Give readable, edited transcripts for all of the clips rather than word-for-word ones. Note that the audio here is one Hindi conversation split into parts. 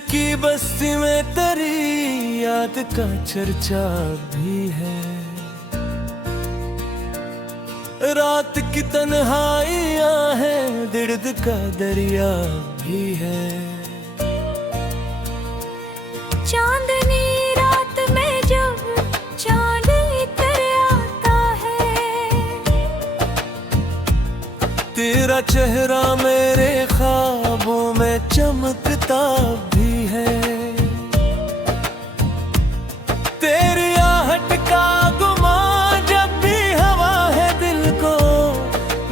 की बस्ती में तेरी याद का चर्चा भी है। रात की तन्हाइयां हैं, दर्द का दरिया भी है। चांदनी रात में जब चांद इतर आता है, तेरा चेहरा मेरे ख्वाबों में चमकता भी है। तेरी आहट का गुमान जब भी हवा है दिल को,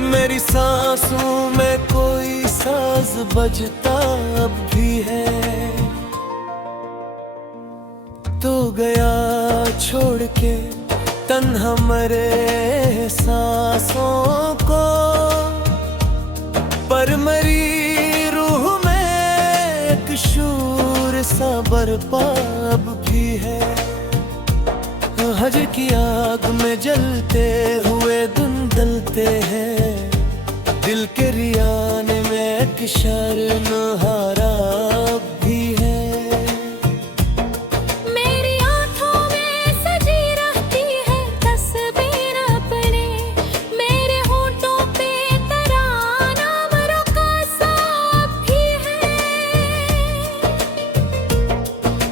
मेरी सांसों में कोई साज बजता भी है। तो गया छोड़ के तन्हा मरे सांसों को, पर मेरी रूह में एक शूर सा बरपा अब भी है। हज की आग में जलते हुए धुंधलते हैं, दिल के रियाने में एक शर्महारा भी है। मेरी आँखों में सजी रहती है तस्वीर अपने, मेरे होठों पे तराना मरोका सा भी है।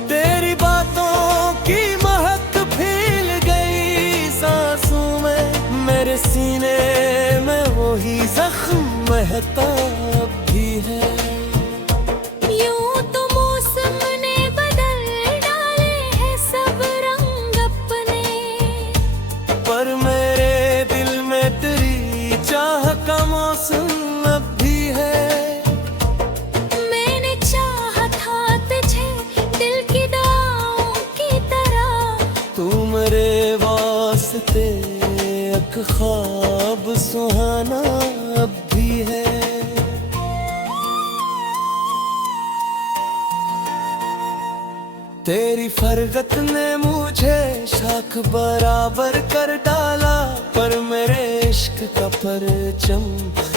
तेरी बातों की महक फैल गई सांसों में, मेरे सीने में वही जख्म महता भी है। यूं तो मौसम ने बदल डाले हैं सब रंग अपने, पर मेरे दिल में तेरी चाह का मौसम अब भी है। मैंने चाहा था तुझे दिल की दुआओं की तरह, तू मेरे वास्ते एक ख्वाब सुहाना अब भी है। तेरी फरगत ने मुझे शाख बराबर कर डाला, पर मेरे इश्क का परचम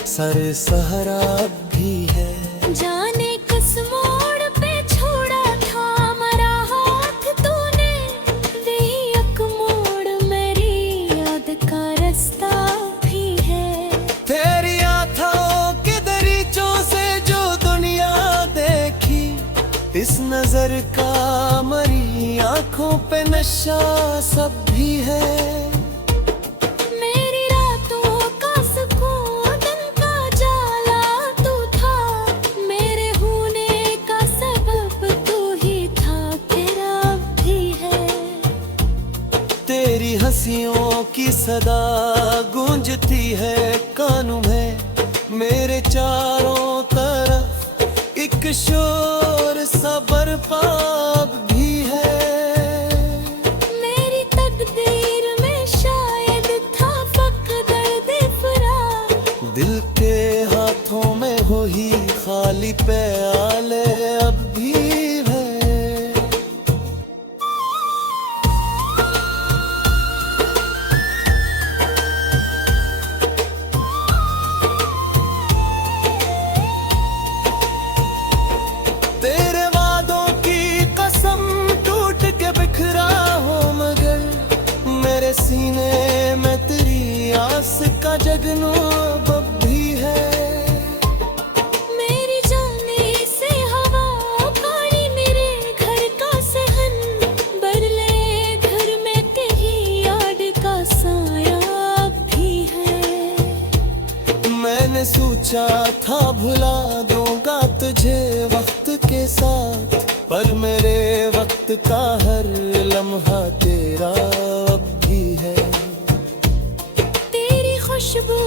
सर सहरा अब भी है। जाने किस मोड़ पे छोड़ा था मरा हाथ तूने, वही एक मोड़ मेरी याद का रास्ता भी है। तेरी आँखों के दरीचों से जो दुनिया देखी, इस नजर का मरी आँखों पे नशा सब भी है। मेरी रातों का सुकून दिन का जाला तू था, मेरे होने का सबब तू ही था, तेरा भी है। तेरी हंसियों की सदा गूंजती है कानों में, मेरे चारों तरफ एक शोर सा बरपा भी है। मेरी तकदीर में शायद था फक़्र फ़राक़, दिल के हाथों में हो ही खाली प्याले अब भी है। तेरे वादों की कसम टूट के बिखरा हो, मगर मेरे सीने में तेरी आस का जगनू अब भी है। मेरी जाने से हवा पानी मेरे घर का सहन, बरले घर में तेरी याद का साया भी है। मैंने सोचा था भुला दूंगा तुझे वक्त के साथ, पर मेरे वक्त का हर लम्हा तेरा अब भी है। तेरी खुशबू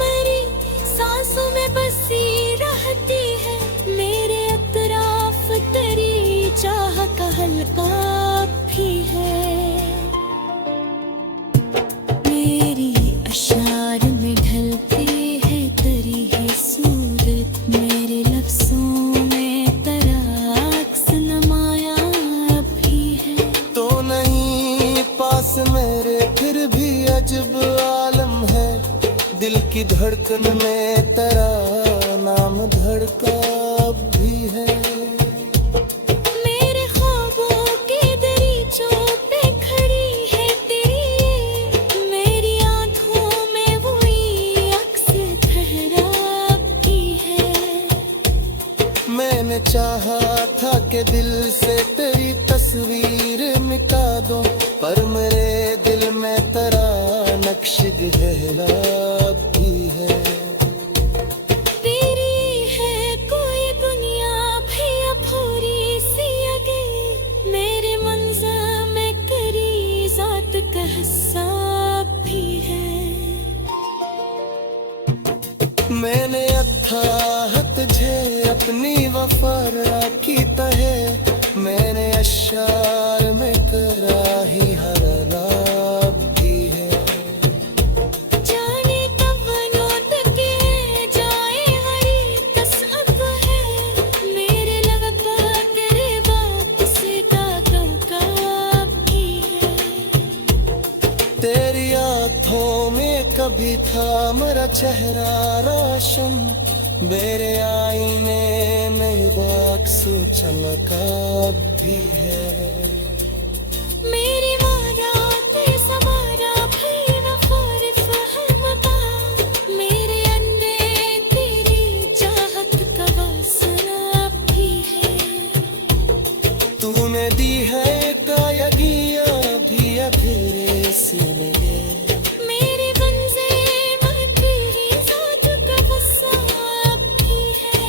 मेरी सांसों में बसी रहती है, मेरे अतराफ तेरी चाह का हल्का भी है। मेरी अशार में ढलती है तेरी ही सूरत, मेरे लफ्ज़ों में तेरा अक्स नमाया भी है। तो नहीं पास मेरे फिर भी अजब आलम है, दिल की धड़कन में तेरा नाम धड़का भी है। मैंने चाहा था कि दिल से तेरी तस्वीर मिटा दूं, पर मेरे दिल में तेरा नक्श गहरा भी है। तेरी है कोई दुनिया भी अधूरी सी अगे, मेरे मंज़र में तेरी ज़ात का हिस्सा भी है। मैंने अथाह तुझे अपनी वफा की तहे, मैंने अशार में तेरा ही हर नाम भी है। जाने कब नौत के जाए हरी कसअब है, मेरे लब पर तेरे वापस का कब भी है। तेरी आँखों में कभी था मेरा चेहरा रोशन, मेरे आईने में बक्सु चमका भी है। मेरी वारात सवारा भी न फारिफ हमदा, मेरे अंदर तेरी चाहत का वासना भी है। तूने दी है गायगियाँ भी अधूरे से लगे, मेरे बंज़े में तेरी ज़ात का वसा भी है।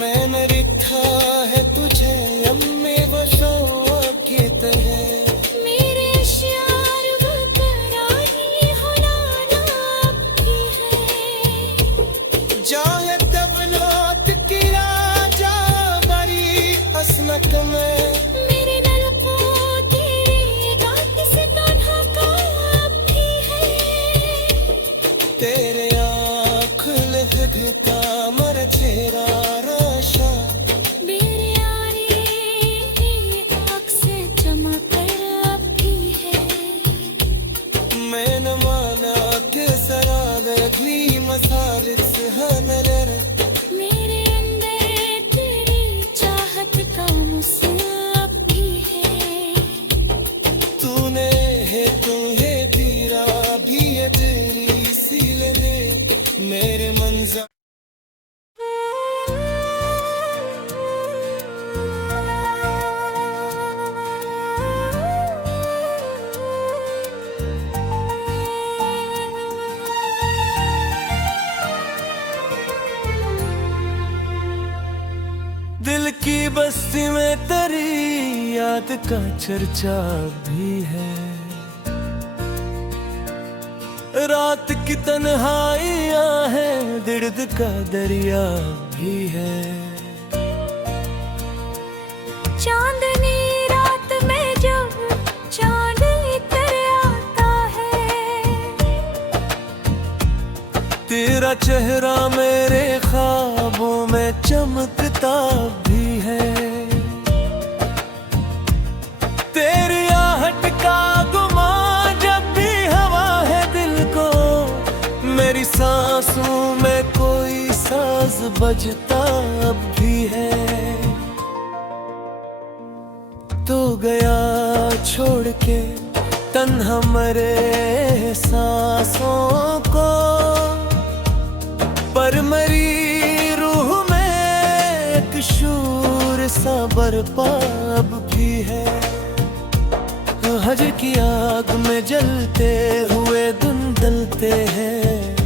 मैंने लिखा है तुझे अम्मे वो शौक़ की तरह, मेरे अश्यार वो करारी हुलाना भी है। जाए तब लौट की राजा बरी असनक में, मेरे ललकों तेरे गात से तन्हा का भी है। तेरे आँख लिखता मर चेहरा रोशा, मेरे यारी आँख से चमक भी है। मैंने माना कि सराब भी मसालिस हनर, मेरे अंदर तेरी चाहत का मुसाब भी है। तूने है तुम्हें पीरा भी है तेरी सीले में, मेरे मंज़र दिल की बस्ती में तेरी याद का चर्चा भी है। रात की तन्हाइयाँ है, दर्द का दरिया भी है। चांदनी रात में जब चांद इतर आता है, तेरा चेहरा मेरे ख्वाबों में चमकता भी है। तेरी आहट का गुमान जब भी हवा है दिल को, मेरी सांसों में कोई साज बजता भी है। तो गया छोड़ के तन्हा मरे सांसों को, पर मेरी रूह में एक शूर सा बरपा अब भी है। हजर की आग में जलते हुए धुंधलते हैं,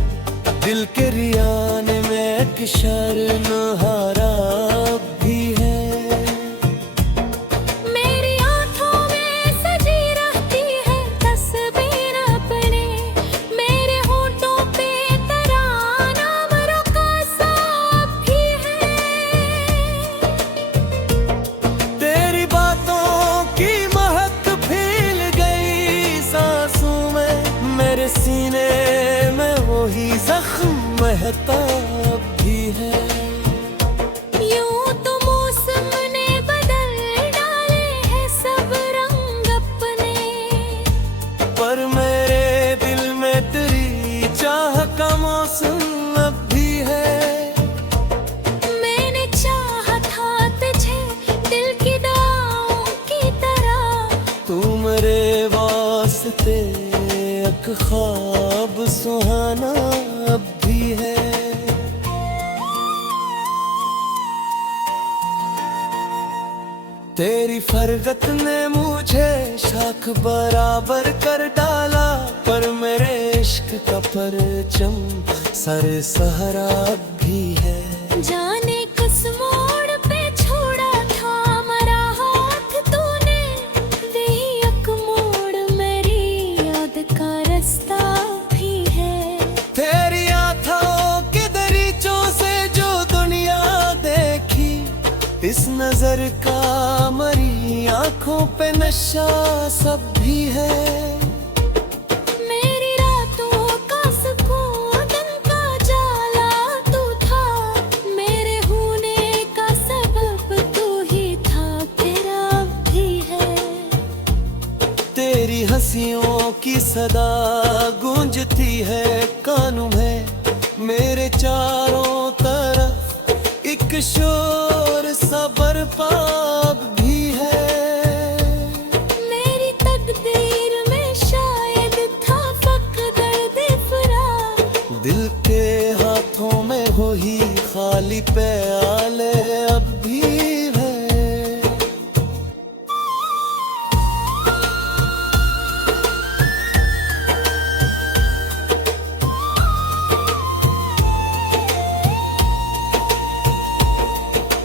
दिल के रियाने में एक शर्महारा भी है। मेरी आँखों में सजी रहती है तस्वीर अपने, मेरे होठों पे तेरा नाम रुका सा भी है। तेरी बातों की महक फैल गई सांसों में, मेरे सीने में वही जख्म महताब भी है। यूं तो मौसम ने बदल डाले हैं सब रंग अपने, पर मेरे दिल में तेरी चाह का मौसम अब भी है। मैंने चाहा था तुझे दिल की दुआओं की तरह, तू मेरे वास्ते एक ख्वाब सुहाना अब भी है। तेरी फरगत ने मुझे शाख बराबर कर डाला, पर मेरे इश्क का परचम सर सहरा भी है। जाने किस मोड़ पे छोड़ा था मेरा हाथ तूने, वही एक मोड़ मेरी याद का रास्ता भी है। तेरी आँखों के दरीचों से जो दुनिया देखी, इस नजर का मरी आँखों पे नशा सब भी है। मेरी रातों का सुकून दिन का जाला तू था, मेरे होने का सबब तू ही था, तेरा भी है। तेरी हंसियों की सदा गूंजती है कानों में, मेरे चारों तरफ एक शोर सा बरपा भी है। मेरी तकदीर में शायद था फक़्र दर्द-ए-फ़राक़, दिल के हाथों में हो ही खाली प्याले अब भी है।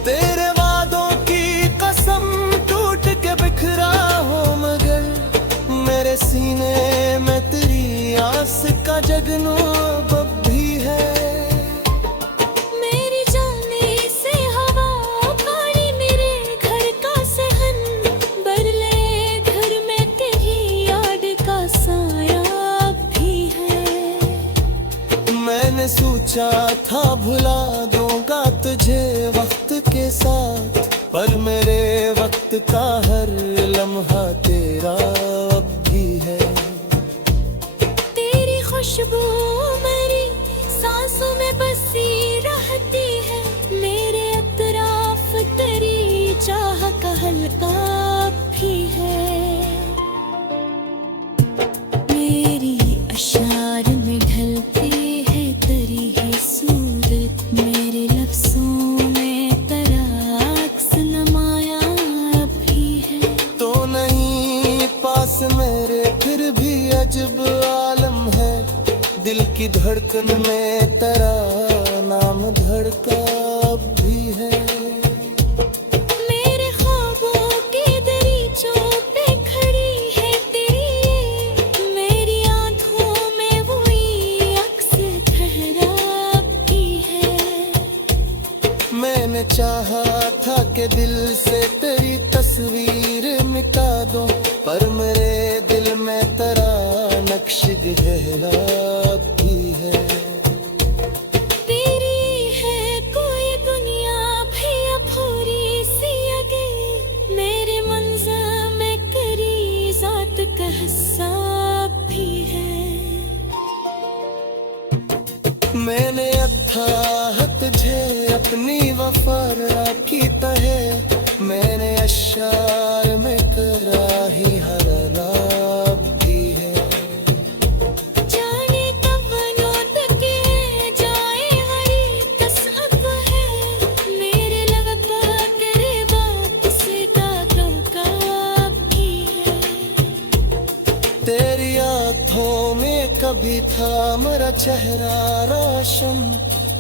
तेरे वादों की कसम टूट के बिखरा हो, मगर मेरे सीने में तेरी आस का जगनू अब भी है। मेरी जाने से हवा पानी मेरे घर का सहन, बरले घर में तेरी याद का साया भी है। मैंने सोचा था भुला दूंगा तुझे वक्त के साथ, पर मेरे वक्त का हर लम्हा तेरा अब भी है। तेरी खुशबू मेरी सांसों में बसी रहती है, मेरे अतराफ तेरी चाह का हल्का भी है। मेरी अशार में ढलती है तेरी ही सूरत, मेरे लफ्ज़ों में तेरा अक्स नमाया भी है। तो नहीं पास मेरे फिर भी अजब आलम है, दिल की धड़कन में तेरा नाम धड़का भी है। मेरे ख्वाबों के दरीचों पे खड़ी है तेरी, मेरी आँखों में वही अक्स ठहरा भी है। मैंने चाहा था कि दिल से तेरी तस्वीर मिटा दूं, पर मेरे दिल में तेरा नक्श गहरा भी है। तेरी है कोई दुनिया भी अधूरी सी अगे, मेरे मंज़र में तेरी ज़ात का हिस्सा भी है। मैंने अत्था तुझे अपनी वफा राखी तहे, मैंने अशार में तेरा ही हर लाभ भी है। जाने कब नौत के जाए हरी कसअब है, मेरे लब पर तेरे वापस का तौका भी है। तेरी आँखों में कभी था मेरा चेहरा रोशन,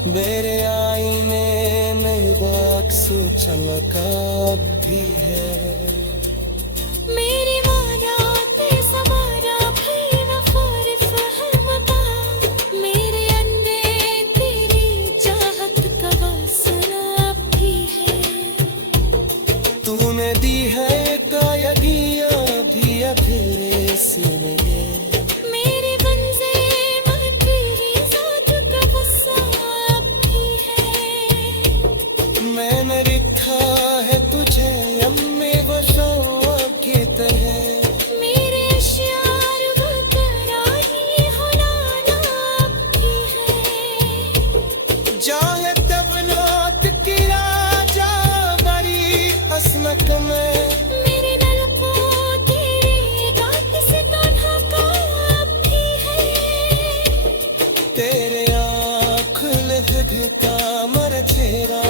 मेरे आईने में बक्सु चमका भी है। मेरी वाराते सवारा भी वफार फहमता, मेरे अंदर तेरी चाहत का वासना भी है। तूने दी है गायगिया भी अधूरे सीने, मेरे बंज़े में तेरी ज़ात का वसा भी है। मैंने लिखा है तुझे अम्मे वो शौक़ की तरह, मेरे अश्यार वो तेरा ही होना भी है। जाए तब लौट की राजा बड़ी हसनक में, मेरे नलकों तेरी गात से कान्हा का भी है। तेरे आँख लिखता मर चेहरा